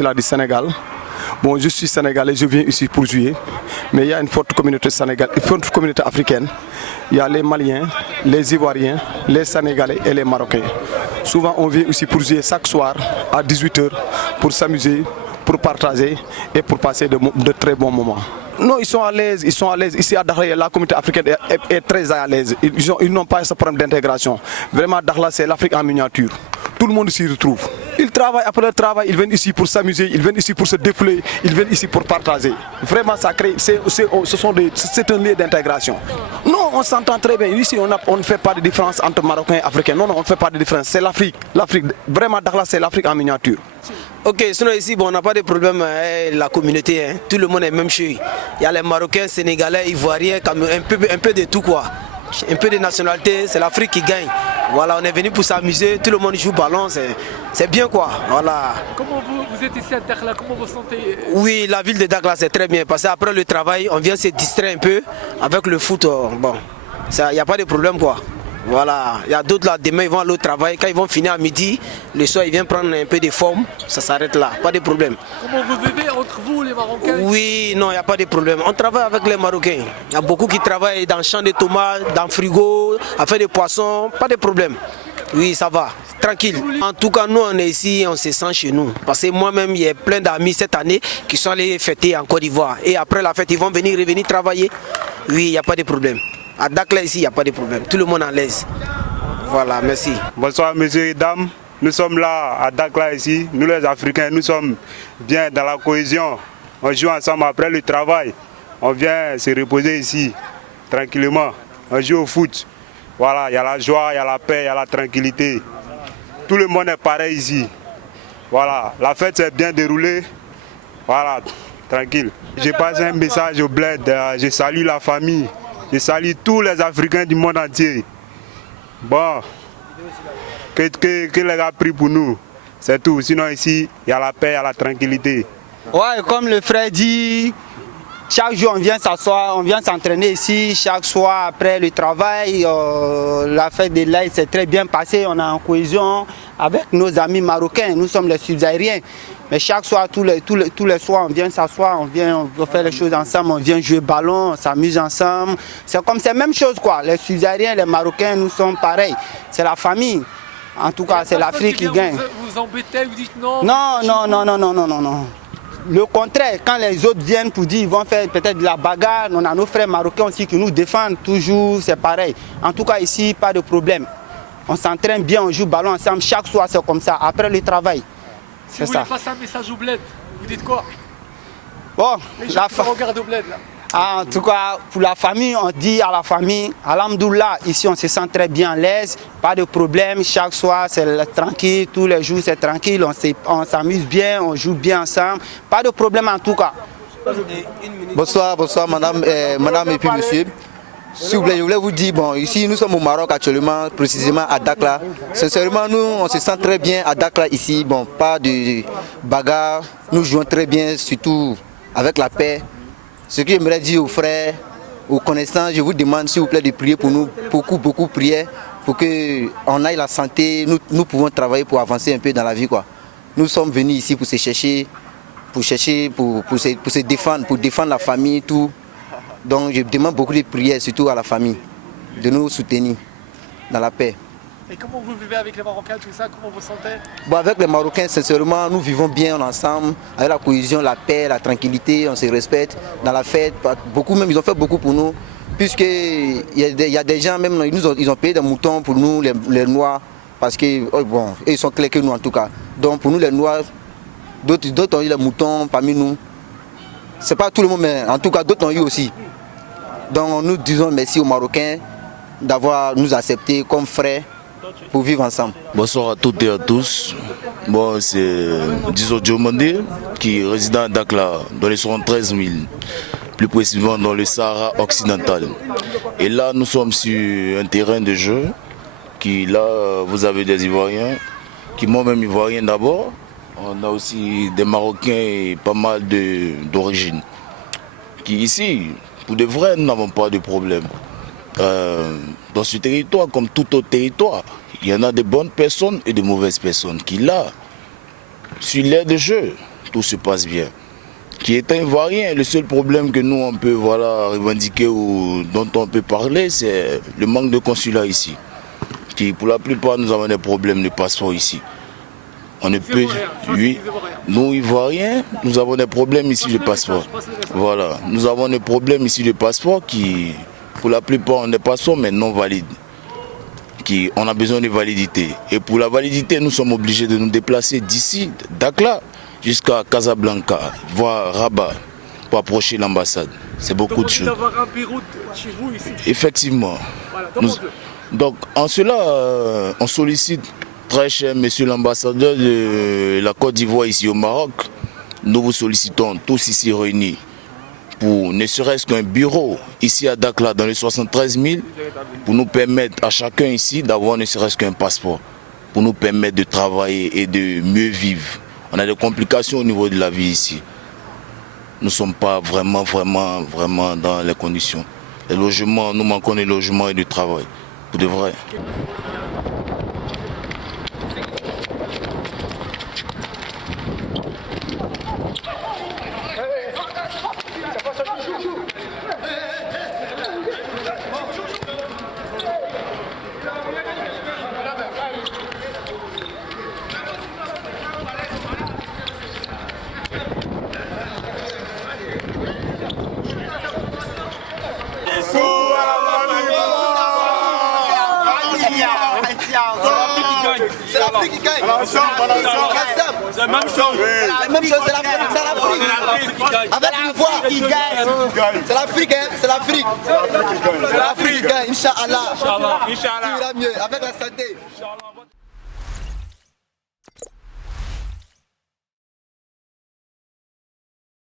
Silla du Sénégal. Bon, je suis sénégalais, je viens ici pour jouer, mais il y a une forte communauté sénégalaise, une forte communauté africaine. Il y a les Maliens, les Ivoiriens, les Sénégalais et les Marocains. Souvent, on vient ici pour jouer chaque soir à 18 h pour s'amuser, pour partager et pour passer de très bons moments. Non, ils sont à l'aise, Ici à Dakhla, la communauté africaine est très à l'aise. Ils n'ont pas ce problème d'intégration. Vraiment, Dakhla, c'est l'Afrique en miniature. Tout le monde s'y retrouve. Ils travaillent après le travail, ils viennent ici pour s'amuser, ils viennent ici pour se défouler, ils viennent ici pour partager. Vraiment, ça crée, c'est un lieu d'intégration. Non, on s'entend très bien. Ici, on ne fait pas de différence entre Marocains et Africains. Non, on ne fait pas de différence. C'est l'Afrique. Vraiment, Dakhla, c'est l'Afrique en miniature. Ok, sinon ici, bon, on n'a pas de problème avec la communauté. Hein. Tout le monde est même chez eux. Il y a les Marocains, Sénégalais, Ivoiriens, un peu de tout quoi. Un peu de nationalité, c'est l'Afrique qui gagne. Voilà, on est venu pour s'amuser, tout le monde joue ballon, c'est bien quoi. Voilà. Comment vous êtes ici à Dakhla, comment vous sentez? Oui, la ville de Dakhla c'est très bien parce qu'après le travail, on vient se distraire un peu avec le foot. Bon, il n'y a pas de problème quoi. Voilà, il y a d'autres là, demain ils vont aller au travail, quand ils vont finir à midi, le soir ils viennent prendre un peu de forme, ça s'arrête là, pas de problème. Comment vous vivez entre vous les Marocains? Oui, non, il n'y a pas de problème. On travaille avec les Marocains. Il y a beaucoup qui travaillent dans le champ de tomates, dans le frigo, à faire des poissons, pas de problème. Oui, ça va, tranquille. En tout cas, nous on est ici, on se sent chez nous. Parce que moi-même, il y a plein d'amis cette année qui sont allés fêter en Côte d'Ivoire. Et après la fête, ils vont revenir travailler. Oui, il n'y a pas de problème. À Dakhla ici, il n'y a pas de problème. Tout le monde est à l'aise. Voilà, merci. Bonsoir, messieurs et dames. Nous sommes là à Dakhla ici. Nous les Africains, nous sommes bien dans la cohésion. On joue ensemble après le travail. On vient se reposer ici, tranquillement. On joue au foot. Voilà, il y a la joie, il y a la paix, il y a la tranquillité. Tout le monde est pareil ici. Voilà, la fête s'est bien déroulée. Voilà, tranquille. Je passe un message au bled. Je salue la famille. Je salue tous les Africains du monde entier. Bon, que les gars prient pour nous, c'est tout. Sinon ici, il y a la paix, il y a la tranquillité. Ouais, comme le frère dit, chaque jour on vient s'asseoir, on vient s'entraîner ici. Chaque soir après le travail, la fête de l'ail s'est très bien passée. On est en cohésion avec nos amis marocains. Nous sommes les Sud-Aériens. Mais chaque soir, tous les soirs, on vient s'asseoir, on fait les choses ensemble, on vient jouer ballon, on s'amuse ensemble. C'est comme c'est la même chose quoi. Les Sud-Aériens, les Marocains, nous sommes pareils. C'est la famille. En tout cas, c'est l'Afrique qui gagne. Vous embêtez, vous dites non? Non. Le contraire, quand les autres viennent pour dire qu'ils vont faire peut-être de la bagarre, on a nos frères marocains aussi qui nous défendent toujours, c'est pareil. En tout cas ici, pas de problème. On s'entraîne bien, on joue ballon ensemble, chaque soir c'est comme ça, après le travail. Si vous voulez passer un message au bled, vous dites quoi? Bon, les gens qui regardent au bled là. En tout cas, pour la famille, on dit à la famille, alhamdoulilah, ici on se sent très bien à l'aise, pas de problème, chaque soir c'est tranquille, tous les jours c'est tranquille, on s'amuse bien, on joue bien ensemble, pas de problème en tout cas. Bonsoir madame et puis monsieur. S'il vous plaît, je voulais vous dire, bon, ici nous sommes au Maroc actuellement, précisément à Dakhla. Sincèrement, nous on se sent très bien à Dakhla ici, bon, pas de bagarre, nous jouons très bien, surtout avec la paix. Ce que j'aimerais dire aux frères, aux connaissances, je vous demande s'il vous plaît de prier pour nous, beaucoup prier, pour qu'on aille la santé, nous pouvons travailler pour avancer un peu dans la vie quoi. Nous sommes venus ici pour se chercher, pour se défendre, pour défendre la famille, tout. Donc je demande beaucoup de prières, surtout à la famille, de nous soutenir dans la paix. Et comment vous vivez avec les Marocains, tout ça, comment vous sentez? Bon, avec les Marocains, sincèrement, nous vivons bien ensemble, avec la cohésion, la paix, la tranquillité, on se respecte dans la fête. Beaucoup même, ils ont fait beaucoup pour nous, puisqu'il y a des gens, même, ils ont payé des moutons pour nous, les Noirs, parce que, bon, ils sont clairs que nous en tout cas. Donc pour nous, les Noirs, d'autres ont eu les moutons parmi nous. C'est pas tout le monde, mais en tout cas, d'autres ont eu aussi. Donc nous disons merci aux Marocains d'avoir nous acceptés comme frères pour vivre ensemble. Bonsoir à toutes et à tous. Bon, c'est Dizo Diomandé qui réside à Dakhla dans les 73 000, plus précisément dans le Sahara occidental. Et là, nous sommes sur un terrain de jeu qui, là, vous avez des Ivoiriens, qui moi-même Ivoirien d'abord. On a aussi des Marocains et pas mal d'origine. Qui ici, pour de vrai, nous n'avons pas de problème. Dans ce territoire, comme tout autre territoire, il y en a de bonnes personnes et de mauvaises personnes qui, là, sur l'air de jeu, tout se passe bien. Qui est un Ivoirien, le seul problème que nous on peut revendiquer ou dont on peut parler, c'est le manque de consulat ici. Qui pour la plupart nous avons des problèmes de passeport ici. On ne peut, oui, nous Ivoiriens, nous avons des problèmes ici de passeport. Voilà, nous avons des problèmes ici de passeport qui, pour la plupart, ont des passeports mais non valides. On a besoin de validité. Et pour la validité, nous sommes obligés de nous déplacer d'ici, Dakhla, jusqu'à Casablanca, voire Rabat, pour approcher l'ambassade. C'est beaucoup de choses. D'avoir un bureau chez vous ici. Effectivement. Voilà, donc en cela, on sollicite très cher monsieur l'ambassadeur de la Côte d'Ivoire ici au Maroc. Nous vous sollicitons tous ici réunis pour ne serait-ce qu'un bureau ici à Dakhla dans les 73 000 pour nous permettre à chacun ici d'avoir ne serait-ce qu'un passeport pour nous permettre de travailler et de mieux vivre. On a des complications au niveau de la vie ici. Nous ne sommes pas vraiment dans les conditions. Les logements, nous manquons de logements et de travail. Pour de vrai. C'est l'Afrique qui gagne. C'est la même chose, c'est l'Afrique. Avec l'ivoire qui gagne. C'est l'Afrique, hein, c'est l'Afrique. C'est l'Afrique qui gagne, Inch'Allah. Inch'Allah. Tout ira mieux, avec la santé.